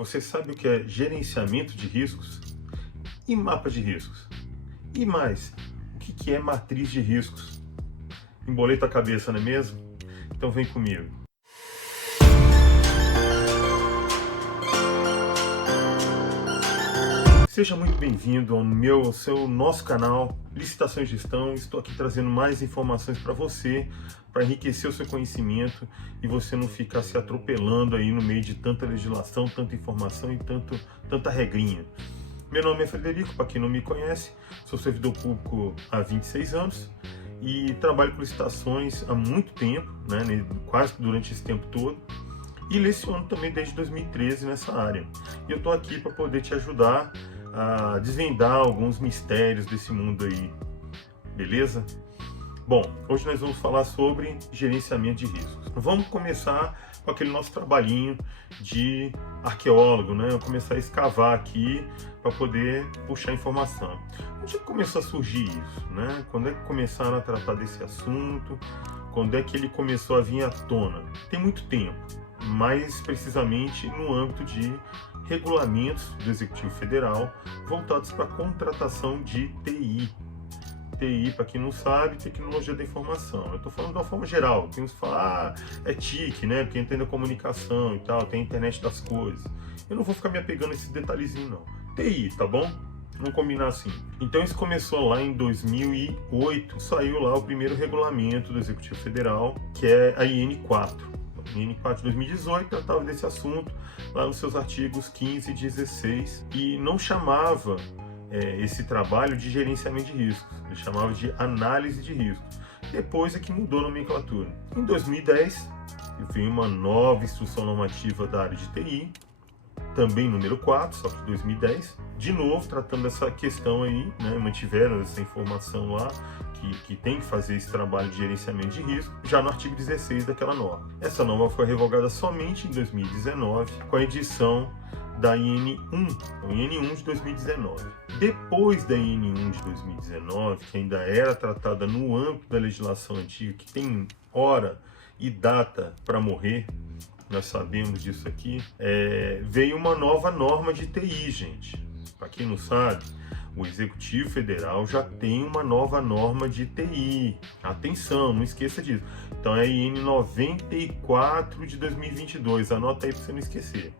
Você sabe o que é gerenciamento de riscos e mapa de riscos? E mais, o que é matriz de riscos? Embolei tua cabeça, não é mesmo? Então vem comigo. Seja muito bem-vindo ao nosso canal Licitação e Gestão. Estou aqui trazendo mais informações para você, para enriquecer o seu conhecimento e você não ficar se atropelando aí no meio de tanta legislação, tanta informação e tanta regrinha. Meu nome é Frederico, para quem não me conhece, sou servidor público há 26 anos e trabalho com licitações há muito tempo, né, quase durante esse tempo todo. E leciono também desde 2013 nessa área. E eu estou aqui para poder te ajudar a desvendar alguns mistérios desse mundo aí, beleza? Bom, hoje nós vamos falar sobre gerenciamento de riscos. Vamos começar com aquele nosso trabalhinho de arqueólogo, né? Vamos começar a escavar aqui para poder puxar informação. Onde é que começou a surgir isso, né? Quando é que começaram a tratar desse assunto? Quando é que ele começou a vir à tona? Tem muito tempo, mais precisamente no âmbito de regulamentos do Executivo Federal voltados para a contratação de TI. TI, para quem não sabe, Tecnologia da Informação. Eu estou falando de uma forma geral. Tem uns que falam, é TIC, né? Porque entende a comunicação e tal, tem a internet das coisas. Eu não vou ficar me apegando a esse detalhezinho, não. TI, tá bom? Vamos combinar assim. Então isso começou lá em 2008, saiu lá o primeiro regulamento do Executivo Federal, que é a IN4. A IN4 de 2018 tratava desse assunto, lá nos seus artigos 15 e 16, e não chamava esse trabalho de gerenciamento de riscos, ele chamava de análise de riscos. Depois é que mudou a nomenclatura. Em 2010, veio uma nova instrução normativa da área de TI, também número 4, só que 2010, de novo tratando dessa questão aí, né, mantiveram essa informação lá, que tem que fazer esse trabalho de gerenciamento de risco, já no artigo 16 daquela norma. Essa norma foi revogada somente em 2019, com a edição da IN1, o IN1 de 2019. Depois da IN1 de 2019, que ainda era tratada no âmbito da legislação antiga, que tem hora e data para morrer, nós sabemos disso aqui, veio uma nova norma de TI, gente. Para quem não sabe, o Executivo Federal já tem uma nova norma de TI. Atenção, não esqueça disso. Então é a IN 94 de 2022, anota aí para você não esquecer.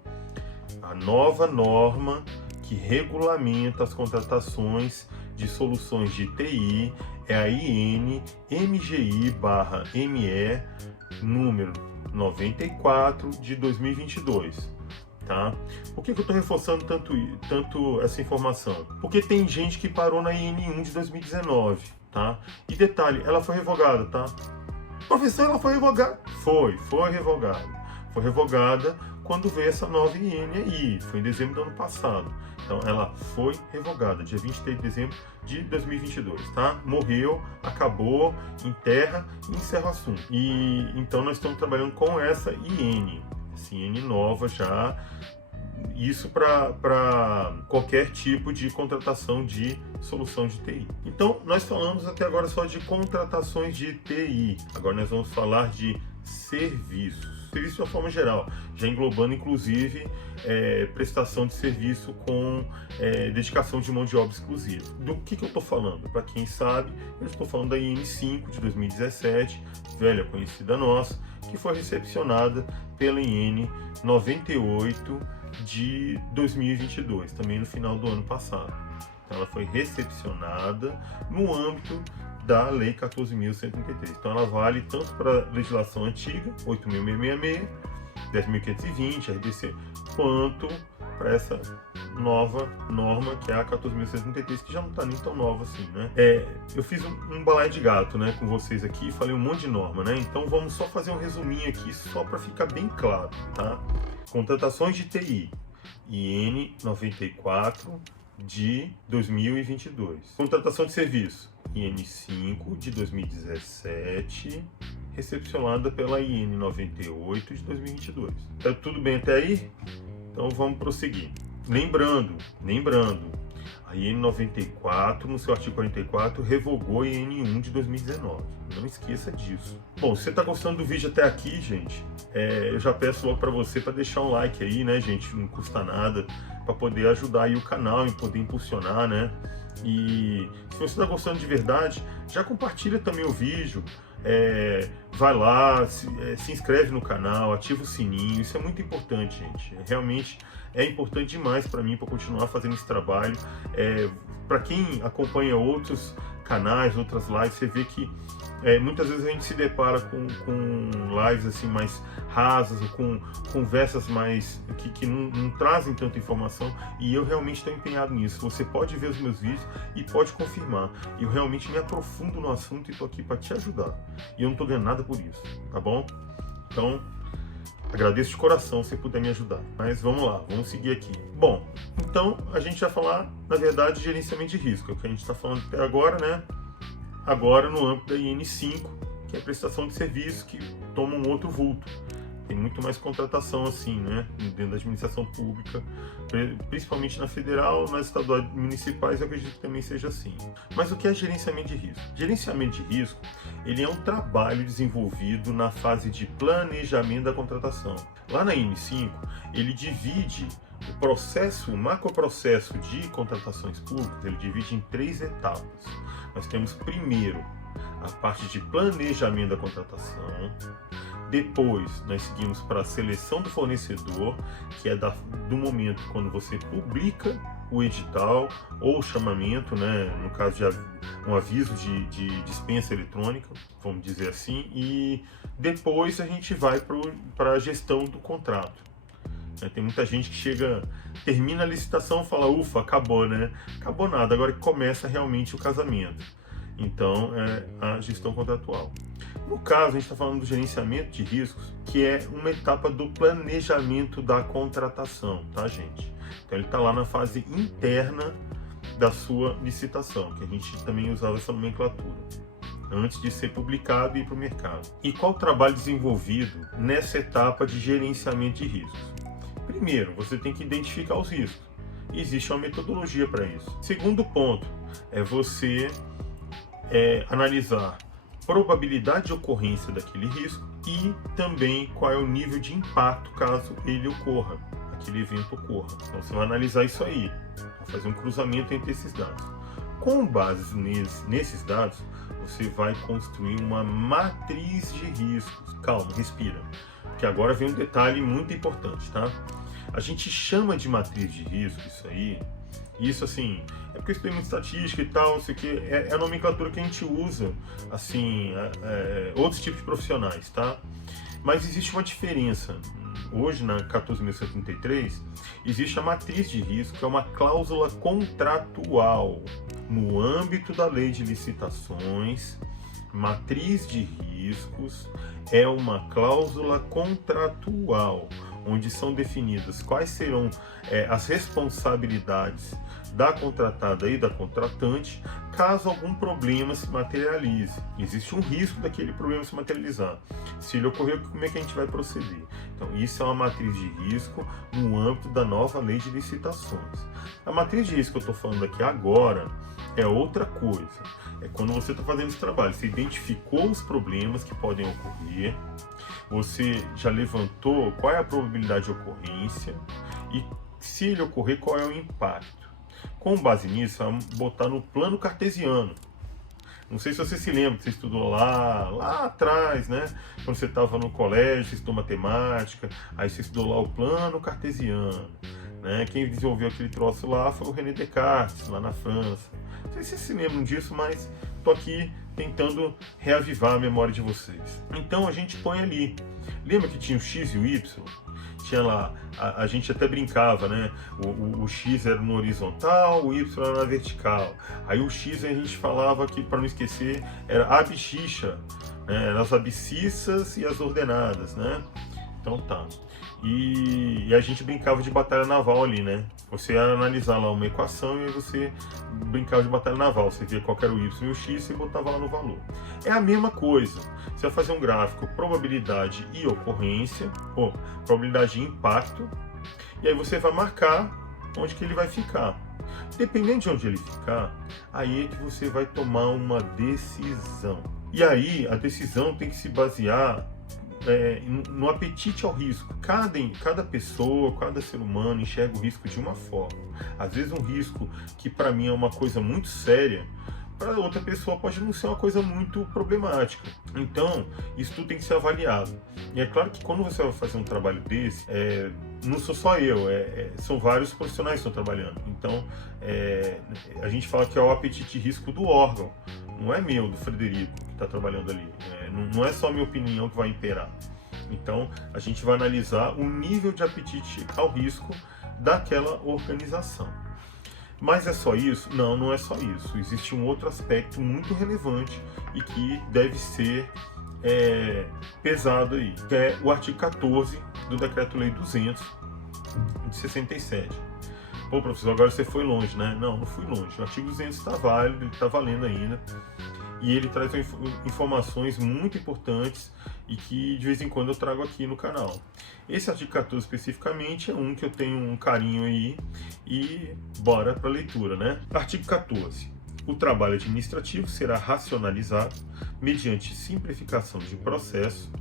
A nova norma que regulamenta as contratações de soluções de TI é a IN MGI/ME número 94 de 2022. Tá? Por que eu estou reforçando tanto essa informação? Porque tem gente que parou na IN1 de 2019, tá? E detalhe, ela foi revogada, tá? Professor, ela foi revogada? Foi revogada. Foi revogada quando veio essa nova IN aí, foi em dezembro do ano passado. Então ela foi revogada, dia 23 de dezembro de 2022, tá? Morreu, acabou, enterra e encerra o assunto. E então nós estamos trabalhando com essa IN. IN nova já, isso para qualquer tipo de contratação de solução de TI. Então, nós falamos até agora só de contratações de TI, agora nós vamos falar de serviços. Serviço de uma forma geral, já englobando inclusive prestação de serviço com dedicação de mão de obra exclusiva. Do que eu estou falando? Para quem sabe, eu estou falando da IN5 de 2017, velha conhecida nossa, que foi recepcionada pela IN 98 de 2022, também no final do ano passado. Então ela foi recepcionada no âmbito da Lei 14.133. Então ela vale tanto para a legislação antiga, 8.666, 10.520, RDC, quanto para essa nova norma, que é a 14.133, que já não está nem tão nova assim, né? Eu fiz um balaio de gato, né, com vocês aqui, falei um monte de norma, né? Então vamos só fazer um resuminho aqui, só para ficar bem claro, tá? Contratações de TI, IN 94 de 2022. Contratação de serviço, IN5 de 2017, recepcionada pela IN 98 de 2022. Tá tudo bem até aí? Então vamos prosseguir. Lembrando, a IN 94, no seu artigo 44, revogou a IN1 de 2019. Não esqueça disso. Bom, se você está gostando do vídeo até aqui, gente, eu já peço logo para você para deixar um like aí, né, gente? Não custa nada, para poder ajudar aí o canal e poder impulsionar, né? E se você está gostando de verdade, já compartilha também o vídeo. Vai lá, se inscreve no canal, ativa o sininho. Isso é muito importante, gente. Realmente é importante demais para mim, para continuar fazendo esse trabalho. Para quem acompanha outros canais, outras lives, você vê que muitas vezes a gente se depara com lives assim mais rasas, ou com conversas mais que não trazem tanta informação, e eu realmente estou empenhado nisso. Você pode ver os meus vídeos e pode confirmar. Eu realmente me aprofundo no assunto e estou aqui para te ajudar. E eu não estou ganhando nada por isso, tá bom? Então, agradeço de coração se puder me ajudar. Mas vamos lá, vamos seguir aqui. Bom, então a gente vai falar, na verdade, de gerenciamento de risco, é o que a gente está falando até agora, né? Agora no âmbito da IN5, que é a prestação de serviço, que toma um outro vulto. Tem muito mais contratação assim, né? Dentro da administração pública, principalmente na federal, nas estaduais e municipais, eu acredito que também seja assim. Mas o que é gerenciamento de risco? Gerenciamento de risco, ele é um trabalho desenvolvido na fase de planejamento da contratação. Lá na IN5, ele divide o processo, o macroprocesso de contratações públicas, ele divide em 3 etapas. Nós temos primeiro a parte de planejamento da contratação. Depois, nós seguimos para a seleção do fornecedor, que é do momento quando você publica o edital ou o chamamento, né, no caso de um aviso de dispensa eletrônica, vamos dizer assim, e depois a gente vai para a gestão do contrato. Tem muita gente que termina a licitação e fala, ufa, acabou, né? Acabou nada, agora que começa realmente o casamento. Então, é a gestão contratual. No caso, a gente está falando do gerenciamento de riscos, que é uma etapa do planejamento da contratação, tá, gente? Então, ele está lá na fase interna da sua licitação, que a gente também usava essa nomenclatura, antes de ser publicado e ir para o mercado. E qual o trabalho desenvolvido nessa etapa de gerenciamento de riscos? Primeiro, você tem que identificar os riscos. Existe uma metodologia para isso. Segundo ponto, é você analisar probabilidade de ocorrência daquele risco e também qual é o nível de impacto caso ele ocorra, aquele evento ocorra. Então você vai analisar isso aí, vai fazer um cruzamento entre esses dados. Com base nesses dados, você vai construir uma matriz de riscos. Calma, respira, porque agora vem um detalhe muito importante, tá? A gente chama de matriz de risco isso aí. Isso, assim, é porque isso tem muita estatística e tal, não sei o que, é a nomenclatura que a gente usa, assim, outros tipos de profissionais, tá? Mas existe uma diferença. Hoje, na 14.133, existe a matriz de risco, que é uma cláusula contratual. No âmbito da lei de licitações, matriz de riscos é uma cláusula contratual, onde são definidas quais serão as responsabilidades da contratada e da contratante caso algum problema se materialize. Existe um risco daquele problema se materializar. Se ele ocorrer, como é que a gente vai proceder? Então, isso é uma matriz de risco no âmbito da nova lei de licitações. A matriz de risco que eu estou falando aqui agora é outra coisa. É quando você está fazendo esse trabalho, você identificou os problemas que podem ocorrer, você já levantou qual é a probabilidade de ocorrência e, se ele ocorrer, qual é o impacto. Com base nisso, vamos botar no plano cartesiano. Não sei se você se lembra, que você estudou lá atrás, né? Quando você estava no colégio, você estudou matemática, aí você estudou lá o plano cartesiano, né? Quem desenvolveu aquele troço lá foi o René Descartes, lá na França. Não sei se vocês se lembram disso, mas estou aqui tentando reavivar a memória de vocês. Então a gente põe ali. Lembra que tinha o X e o Y? Tinha lá, a gente até brincava, né? O X era no horizontal, o Y era na vertical. Aí o X a gente falava que, para não esquecer, era abscissa, né? Eram as abscissas e as ordenadas, né? Então tá. E a gente brincava de batalha naval ali, né? Você ia analisar lá uma equação e aí você brincava de batalha naval. Você via qual era o Y e o X e botava lá no valor. É a mesma coisa. Você vai fazer um gráfico probabilidade e ocorrência, ou probabilidade e impacto, e aí você vai marcar onde que ele vai ficar. Dependendo de onde ele ficar, aí é que você vai tomar uma decisão. E aí a decisão tem que se basear no apetite ao risco. Cada pessoa, cada ser humano enxerga o risco de uma forma. Às vezes um risco que para mim é uma coisa muito séria, para outra pessoa pode não ser uma coisa muito problemática. Então, isso tudo tem que ser avaliado. E é claro que quando você vai fazer um trabalho desse, não sou só eu, são vários profissionais que estão trabalhando. Então, a gente fala que é o apetite de risco do órgão, não é meu, do Frederico, que está trabalhando ali. Não é só a minha opinião que vai imperar. Então, a gente vai analisar o nível de apetite ao risco daquela organização. Mas é só isso? Não, não é só isso. Existe um outro aspecto muito relevante e que deve ser pesado aí, que é o artigo 14 do Decreto-Lei 200 de 67. Pô, professor, agora você foi longe, né? Não, não fui longe. O artigo 200 está válido, ele está valendo ainda. E ele traz informações muito importantes e que de vez em quando eu trago aqui no canal. Esse artigo 14 especificamente é um que eu tenho um carinho aí e bora para a leitura, né? Artigo 14. O trabalho administrativo será racionalizado mediante simplificação de processo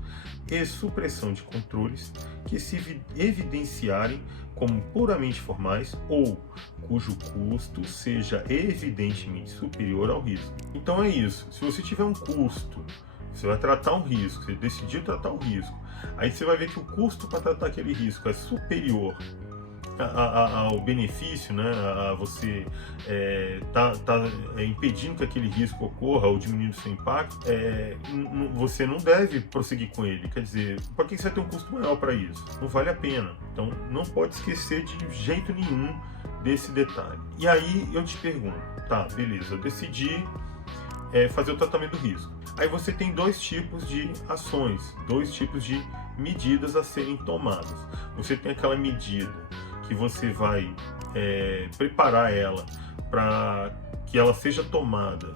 e supressão de controles que se evidenciarem como puramente formais ou cujo custo seja evidentemente superior ao risco. Então é isso. Se você tiver um custo, você vai tratar um risco, você decidiu tratar um risco, aí você vai ver que o custo para tratar aquele risco é superior ao benefício, né? A você tá impedindo que aquele risco ocorra ou diminuindo o seu impacto, você não deve prosseguir com ele. Quer dizer, para que você vai ter um custo maior para isso? Não vale a pena. Então, não pode esquecer de jeito nenhum desse detalhe. E aí eu te pergunto, tá, beleza, eu decidi fazer o tratamento do risco. Aí você tem dois tipos de ações, dois tipos de medidas a serem tomadas. Você tem aquela medida que você vai preparar ela para que ela seja tomada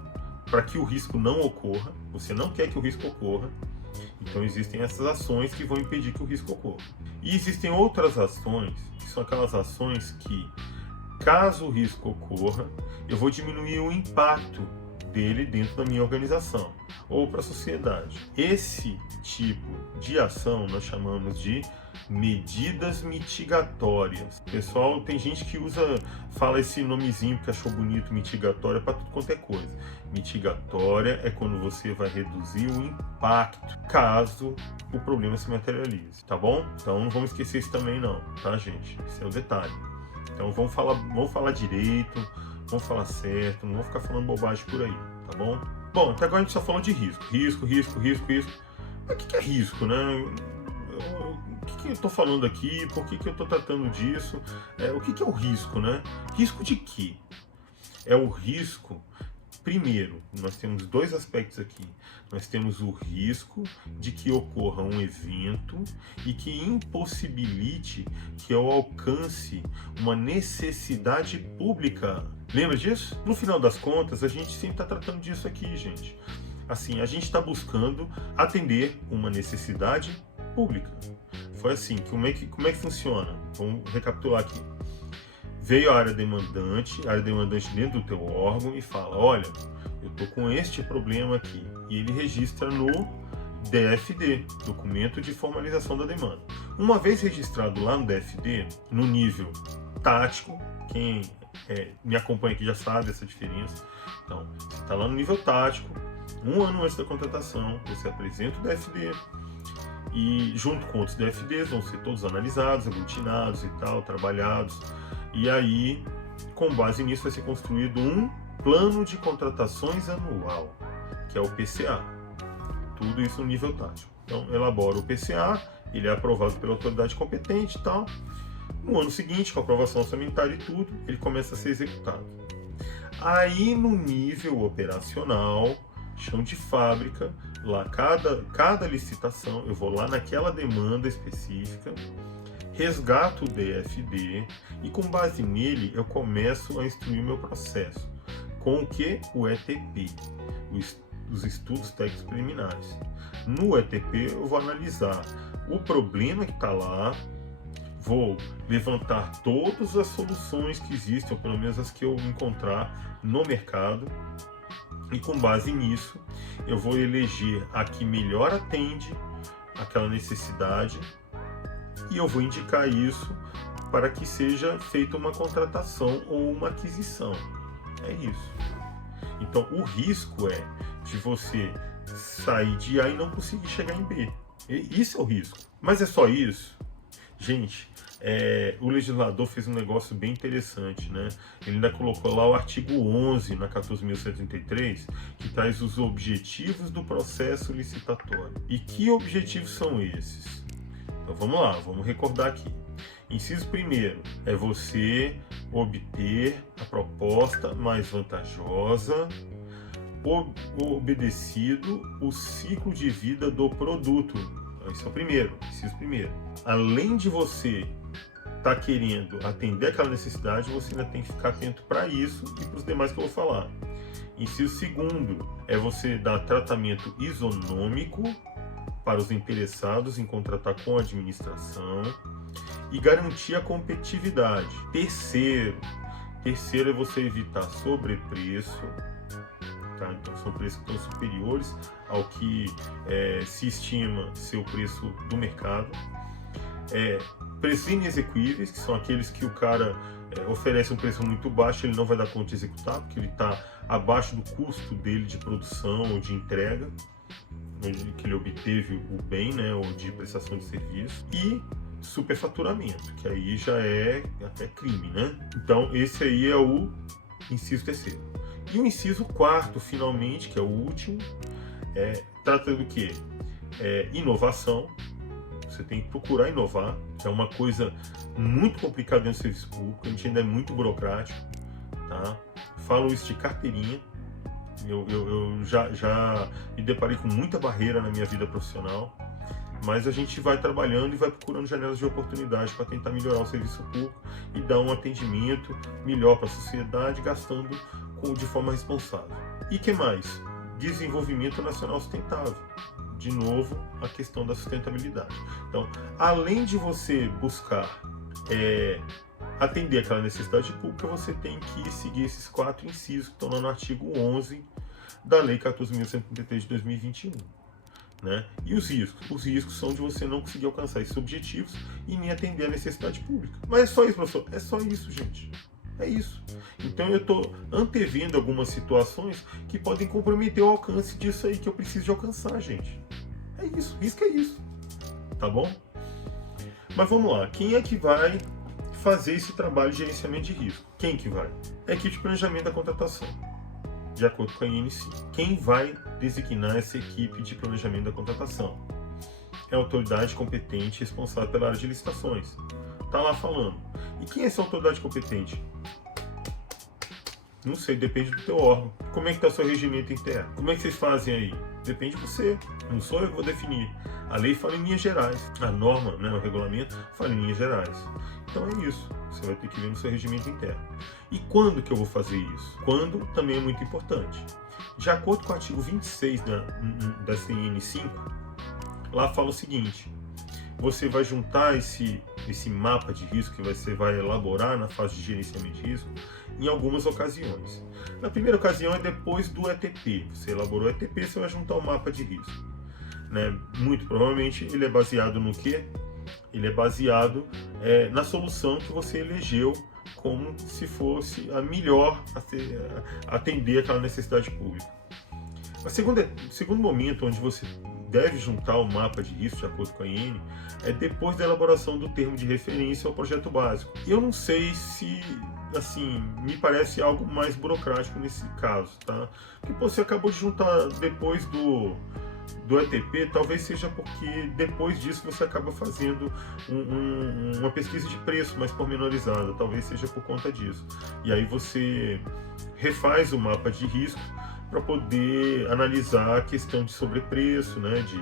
para que o risco não ocorra. Você não quer que o risco ocorra, então existem essas ações que vão impedir que o risco ocorra. E existem outras ações, que são aquelas ações que, caso o risco ocorra, eu vou diminuir o impacto dele dentro da minha organização ou para a sociedade. Esse tipo de ação nós chamamos de medidas mitigatórias. Pessoal, tem gente que fala esse nomezinho porque achou bonito, mitigatória, para tudo quanto é coisa. Mitigatória é quando você vai reduzir o impacto caso o problema se materialize, tá bom? Então não vamos esquecer isso também não, tá, gente? Esse é o detalhe. Então vamos falar direito, vamos falar certo, não vamos ficar falando bobagem por aí, tá bom? Bom, até agora a gente só falou de risco. Mas o que é risco, né? O que eu estou falando aqui? Por que eu estou tratando disso? O que é o risco, né? Risco de quê? É o risco. Primeiro, nós temos dois aspectos aqui. Nós temos o risco de que ocorra um evento e que impossibilite que eu alcance uma necessidade pública. Lembra disso? No final das contas, a gente sempre está tratando disso aqui, gente. Assim, a gente está buscando atender uma necessidade pública. Foi assim, como é que funciona? Vamos recapitular aqui. Veio a área demandante dentro do teu órgão e fala, olha, eu estou com este problema aqui. E ele registra no DFD, Documento de Formalização da Demanda. Uma vez registrado lá no DFD, no nível tático, quem me acompanha aqui já sabe essa diferença. Então, você está lá no nível tático, um ano antes da contratação, você apresenta o DFD, e junto com outros DFDs vão ser todos analisados, aglutinados e tal, trabalhados. E aí, com base nisso, vai ser construído um plano de contratações anual, que é o PCA. Tudo isso no nível tático. Então, elabora o PCA, ele é aprovado pela autoridade competente e tal. No ano seguinte, com a aprovação orçamentária e tudo, ele começa a ser executado. Aí, no nível operacional, chão de fábrica, lá cada licitação, eu vou lá naquela demanda específica, resgato o DFD e com base nele eu começo a instruir o meu processo. Com o que? O ETP, os estudos técnicos preliminares. No ETP eu vou analisar o problema que está lá, vou levantar todas as soluções que existem, ou pelo menos as que eu encontrar no mercado, E com base nisso, eu vou eleger a que melhor atende aquela necessidade e eu vou indicar isso para que seja feita uma contratação ou uma aquisição. É isso. Então, o risco é de você sair de A e não conseguir chegar em B. Isso é o risco. Mas é só isso? Gente, o legislador fez um negócio bem interessante, né? Ele ainda colocou lá o artigo 11 na 14.133, que traz os objetivos do processo licitatório. E que objetivos são esses? Então vamos lá, vamos recordar aqui. Inciso primeiro é você obter a proposta mais vantajosa, obedecido o ciclo de vida do produto. Esse é o primeiro, inciso primeiro. Além de você estar querendo atender aquela necessidade, você ainda tem que ficar atento para isso e para os demais que eu vou falar. Inciso segundo é você dar tratamento isonômico para os interessados em contratar com a administração e garantir a competitividade. Terceiro é você evitar sobrepreço. Tá? Então, são preços que estão superiores ao que se estima ser o preço do mercado. Preços inexequíveis, que são aqueles que o cara oferece um preço muito baixo, ele não vai dar conta de executar, porque ele está abaixo do custo dele de produção ou de entrega, que ele obteve o bem, né, ou de prestação de serviço. E superfaturamento, que aí já é até crime, né? Então, esse aí é o inciso terceiro. E o inciso quarto, finalmente, que é o último, trata do quê? Inovação. Você tem que procurar inovar, que é uma coisa muito complicada dentro do serviço público, a gente ainda é muito burocrático, tá? Falo isso de carteirinha. Eu já me deparei com muita barreira na minha vida profissional, mas a gente vai trabalhando e vai procurando janelas de oportunidade para tentar melhorar o serviço público e dar um atendimento melhor para a sociedade, gastando de forma responsável. E que mais? Desenvolvimento nacional sustentável. De novo, a questão da sustentabilidade. Então, além de você buscar atender aquela necessidade pública, você tem que seguir esses 4 incisos que estão lá no artigo 11 da Lei 14.133 de 2021. Né? E os riscos? Os riscos são de você não conseguir alcançar esses objetivos e nem atender a necessidade pública. Mas é só isso, professor? É só isso, gente. É isso. Então eu estou antevendo algumas situações que podem comprometer o alcance disso aí que eu preciso de alcançar, gente. É isso. Risco é isso. Tá bom? Mas vamos lá. Quem é que vai fazer esse trabalho de gerenciamento de risco? Quem que vai? É a equipe de planejamento da contratação, de acordo com a INC. Quem vai designar essa equipe de planejamento da contratação? É a autoridade competente responsável pela área de licitações. Tá lá falando. E quem é essa autoridade competente? Não sei, depende do teu órgão. Como é que está o seu regimento interno? Como é que vocês fazem aí? Depende de você. Não sou eu que vou definir. A lei fala em linhas gerais. A norma, né, o regulamento, fala em linhas gerais. Então é isso. Você vai ter que ver no seu regimento interno. E quando que eu vou fazer isso? Quando também é muito importante. De acordo com o artigo 26 da CN5, lá fala o seguinte: você vai juntar esse mapa de risco que você vai elaborar na fase de gerenciamento de risco em algumas ocasiões. Na primeira ocasião é depois do ETP. Você elaborou o ETP, você vai juntar o mapa de risco. Né? Muito provavelmente ele é baseado no quê? Ele é baseado na solução que você elegeu como se fosse a melhor a atender aquela necessidade pública. O segundo momento onde você deve juntar o mapa de risco de acordo com a IN é depois da elaboração do termo de referência ao projeto básico. Eu não sei se, assim, me parece algo mais burocrático nesse caso, tá? Porque você acabou de juntar depois do ETP, talvez seja porque depois disso você acaba fazendo uma pesquisa de preço mais pormenorizada, talvez seja por conta disso. E aí você refaz o mapa de risco para poder analisar a questão de sobrepreço, né, de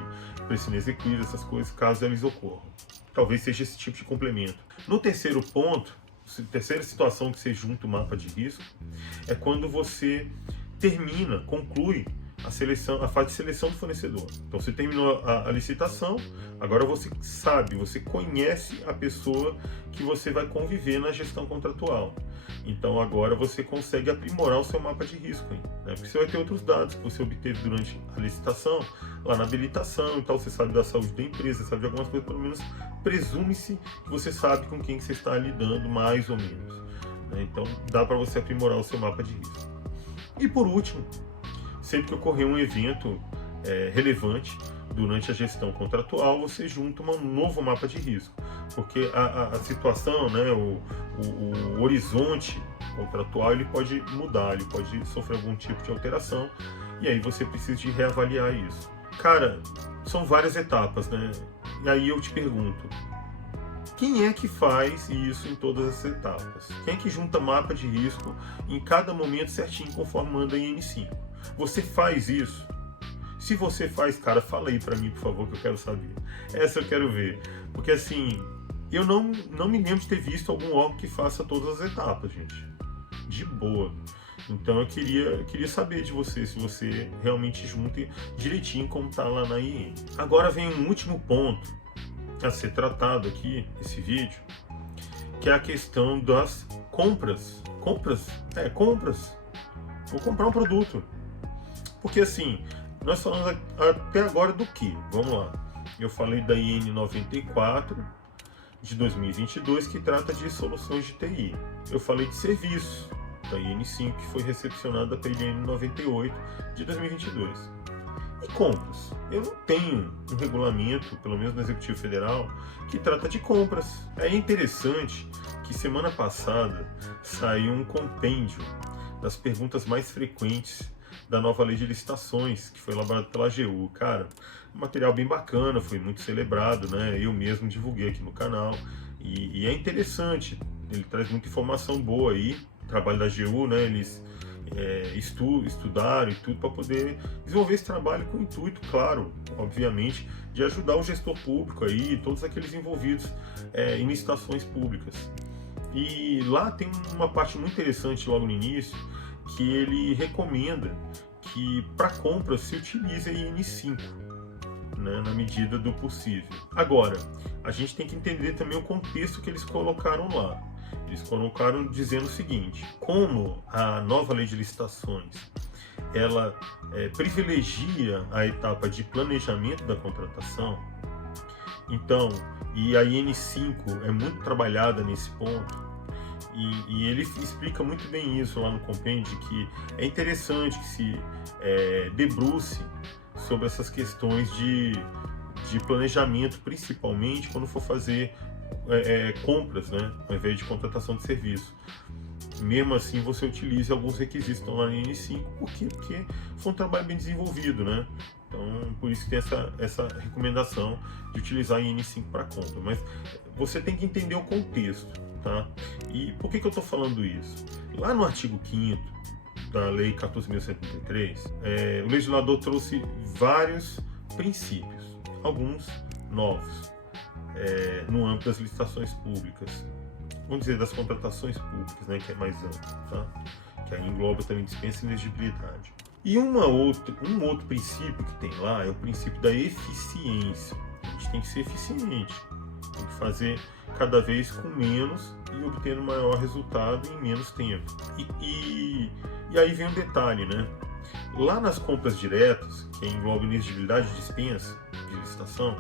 preço inexequível, essas coisas, caso eles ocorram. Talvez seja esse tipo de complemento. No terceiro ponto, terceira situação que você junta o mapa de risco, é quando você conclui a fase de seleção do fornecedor. Então você terminou a licitação, agora você sabe, você conhece a pessoa que você vai conviver na gestão contratual. Então agora você consegue aprimorar o seu mapa de risco, hein? Né? Porque você vai ter outros dados que você obteve durante a licitação, lá na habilitação e tal, você sabe da saúde da empresa, sabe de algumas coisas, pelo menos presume-se que você sabe com quem que você está lidando, mais ou menos. Né? Então dá para você aprimorar o seu mapa de risco. E por último, sempre que ocorrer um evento relevante durante a gestão contratual, você junta um novo mapa de risco, porque a situação, né, o horizonte contratual, ele pode mudar, ele pode sofrer algum tipo de alteração, e aí você precisa de reavaliar isso. Cara, são várias etapas, né? E aí eu te pergunto, quem é que faz isso em todas as etapas? Quem é que junta mapa de risco em cada momento certinho, conforme manda em N5? Você faz isso? Se você faz, cara, fala aí pra mim, por favor, que eu quero saber. Essa eu quero ver. Porque assim, eu não me lembro de ter visto algum órgão que faça todas as etapas, gente. De boa. Então eu queria saber de você, se você realmente junta direitinho como tá lá na IN. Agora vem um último ponto a ser tratado aqui, esse vídeo, que é a questão das compras. Compras? Compras. Vou comprar um produto. Porque assim, nós falamos até agora do que? Vamos lá. Eu falei da IN 94 de 2022, que trata de soluções de TI. Eu falei de serviço, da IN 5, que foi recepcionada pela IN 98 de 2022. E compras? Eu não tenho um regulamento, pelo menos no Executivo Federal, que trata de compras. É interessante que semana passada saiu um compêndio das perguntas mais frequentes da nova lei de licitações, que foi elaborada pela AGU. Cara, um material bem bacana, foi muito celebrado, né? Eu mesmo divulguei aqui no canal, e é interessante, ele traz muita informação boa aí, o trabalho da AGU, né? Eles estudaram e tudo para poder desenvolver esse trabalho com o intuito, claro, obviamente, de ajudar o gestor público aí, todos aqueles envolvidos em licitações públicas. E lá tem uma parte muito interessante logo no início, que ele recomenda que para compra se utilize a IN5, né, na medida do possível. Agora, a gente tem que entender também o contexto que eles colocaram lá. Eles colocaram dizendo o seguinte: como a nova lei de licitações ela privilegia a etapa de planejamento da contratação, então, e a IN5 é muito trabalhada nesse ponto, e ele explica muito bem isso lá no compêndio, que é interessante que se debruce sobre essas questões de planejamento, principalmente quando for fazer compras, né, ao invés de contratação de serviço. Mesmo assim, você utilize alguns requisitos que estão lá no IN5. Por quê? Porque foi um trabalho bem desenvolvido, né? Então, por isso que tem essa recomendação de utilizar a IN5 para compra. Mas você tem que entender o contexto, tá? E por que eu estou falando isso? Lá no artigo 5º da Lei 14.133, o legislador trouxe vários princípios, alguns novos, no âmbito das licitações públicas. Vamos dizer, das contratações públicas, né, que é mais amplo, tá? Que aí engloba também dispensa e inexigibilidade. E um outro princípio que tem lá é o princípio da eficiência. A gente tem que ser eficiente, tem que fazer cada vez com menos e obtendo maior resultado em menos tempo. E aí vem um detalhe, né? Lá nas compras diretas, que engloba inexigibilidade e dispensa de licitação,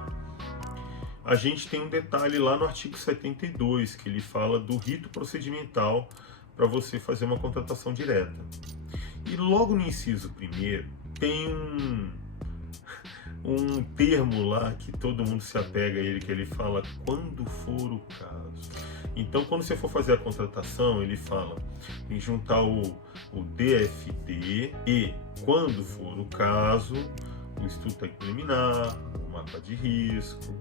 a gente tem um detalhe lá no artigo 72, que ele fala do rito procedimental para você fazer uma contratação direta. E logo no inciso 1º tem um termo lá que todo mundo se apega a ele, que ele fala quando for o caso. Então, quando você for fazer a contratação, ele fala em juntar o DFT e, quando for o caso, o estudo técnico preliminar, o mapa de risco,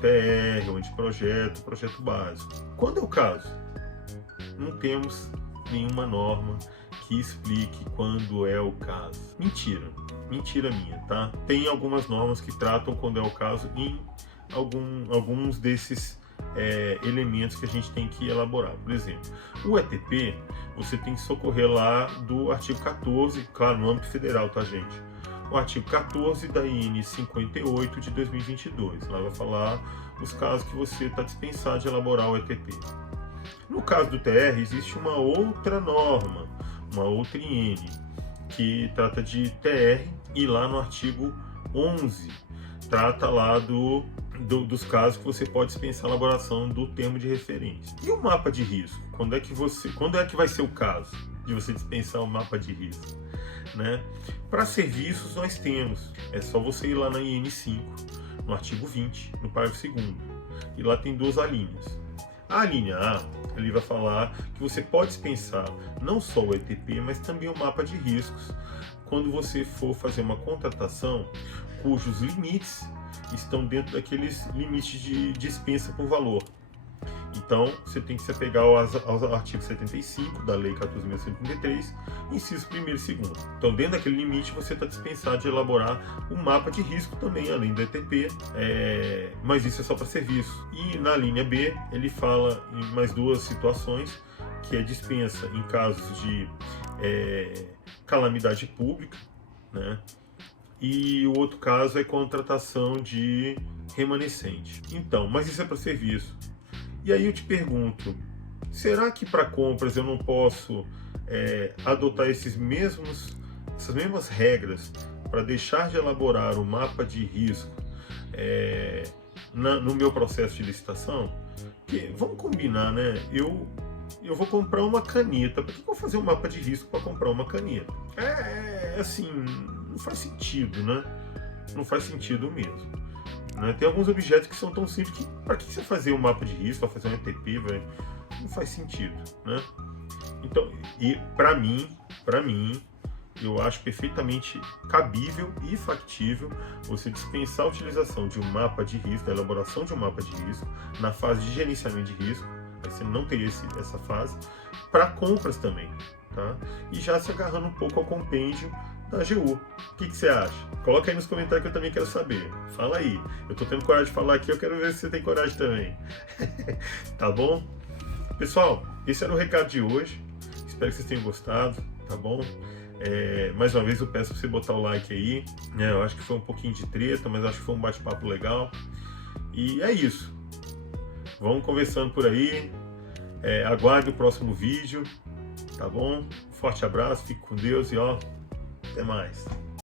TR, o anteprojeto, o projeto básico. Quando é o caso? Não temos nenhuma norma que explique quando é o caso. Mentira minha, tá? Tem algumas normas que tratam quando é o caso em alguns desses elementos que a gente tem que elaborar. Por exemplo, o ETP, você tem que socorrer lá do artigo 14, claro, no âmbito federal, tá, gente? o artigo 14 da IN 58 de 2022. Lá vai falar os casos que você está dispensado de elaborar o ETP. No caso do TR, existe uma outra norma, uma outra IN, que trata de TR, e lá no artigo 11 trata lá dos casos que você pode dispensar a elaboração do termo de referência. E o mapa de risco? Quando é que vai ser o caso de você dispensar o mapa de risco? Né? Para serviços nós temos, é só você ir lá na IN 5, no artigo 20, no parágrafo 2º, e lá tem duas alíneas. A linha A, ele vai falar que você pode dispensar não só o ETP, mas também o mapa de riscos, quando você for fazer uma contratação cujos limites estão dentro daqueles limites de dispensa por valor. Então, você tem que se apegar ao artigo 75 da Lei 14.133, inciso 1º e 2º. Então, dentro daquele limite, você está dispensado de elaborar um mapa de risco também, além do ETP, mas isso é só para serviço. E na linha B, ele fala em mais duas situações, que é dispensa em casos de calamidade pública, né? E o outro caso é contratação de remanescente. Então, mas isso é para serviço. E aí eu te pergunto, será que para compras eu não posso adotar essas mesmas regras para deixar de elaborar o mapa de risco no meu processo de licitação? Porque, vamos combinar, né? Eu vou comprar uma caneta. Por que eu vou fazer um mapa de risco para comprar uma caneta? Assim, não faz sentido, né? Não faz sentido mesmo. Né? Tem alguns objetos que são tão simples que para que você fazer um mapa de risco, para fazer um ETP, véio, não faz sentido, né? Então, e para mim, eu acho perfeitamente cabível e factível você dispensar a utilização de um mapa de risco, a elaboração de um mapa de risco na fase de gerenciamento de risco, você não ter essa fase, para compras também, tá? E já se agarrando um pouco ao compêndio da AGU. O que você acha? Coloca aí nos comentários que eu também quero saber. Fala aí. Eu tô tendo coragem de falar aqui, eu quero ver se você tem coragem também. Tá bom? Pessoal, esse era o recado de hoje. Espero que vocês tenham gostado, tá bom? Mais uma vez eu peço para você botar o like aí. Eu acho que foi um pouquinho de treta, mas acho que foi um bate-papo legal. E é isso. Vamos conversando por aí. Aguarde o próximo vídeo, tá bom? Forte abraço, fique com Deus e até mais.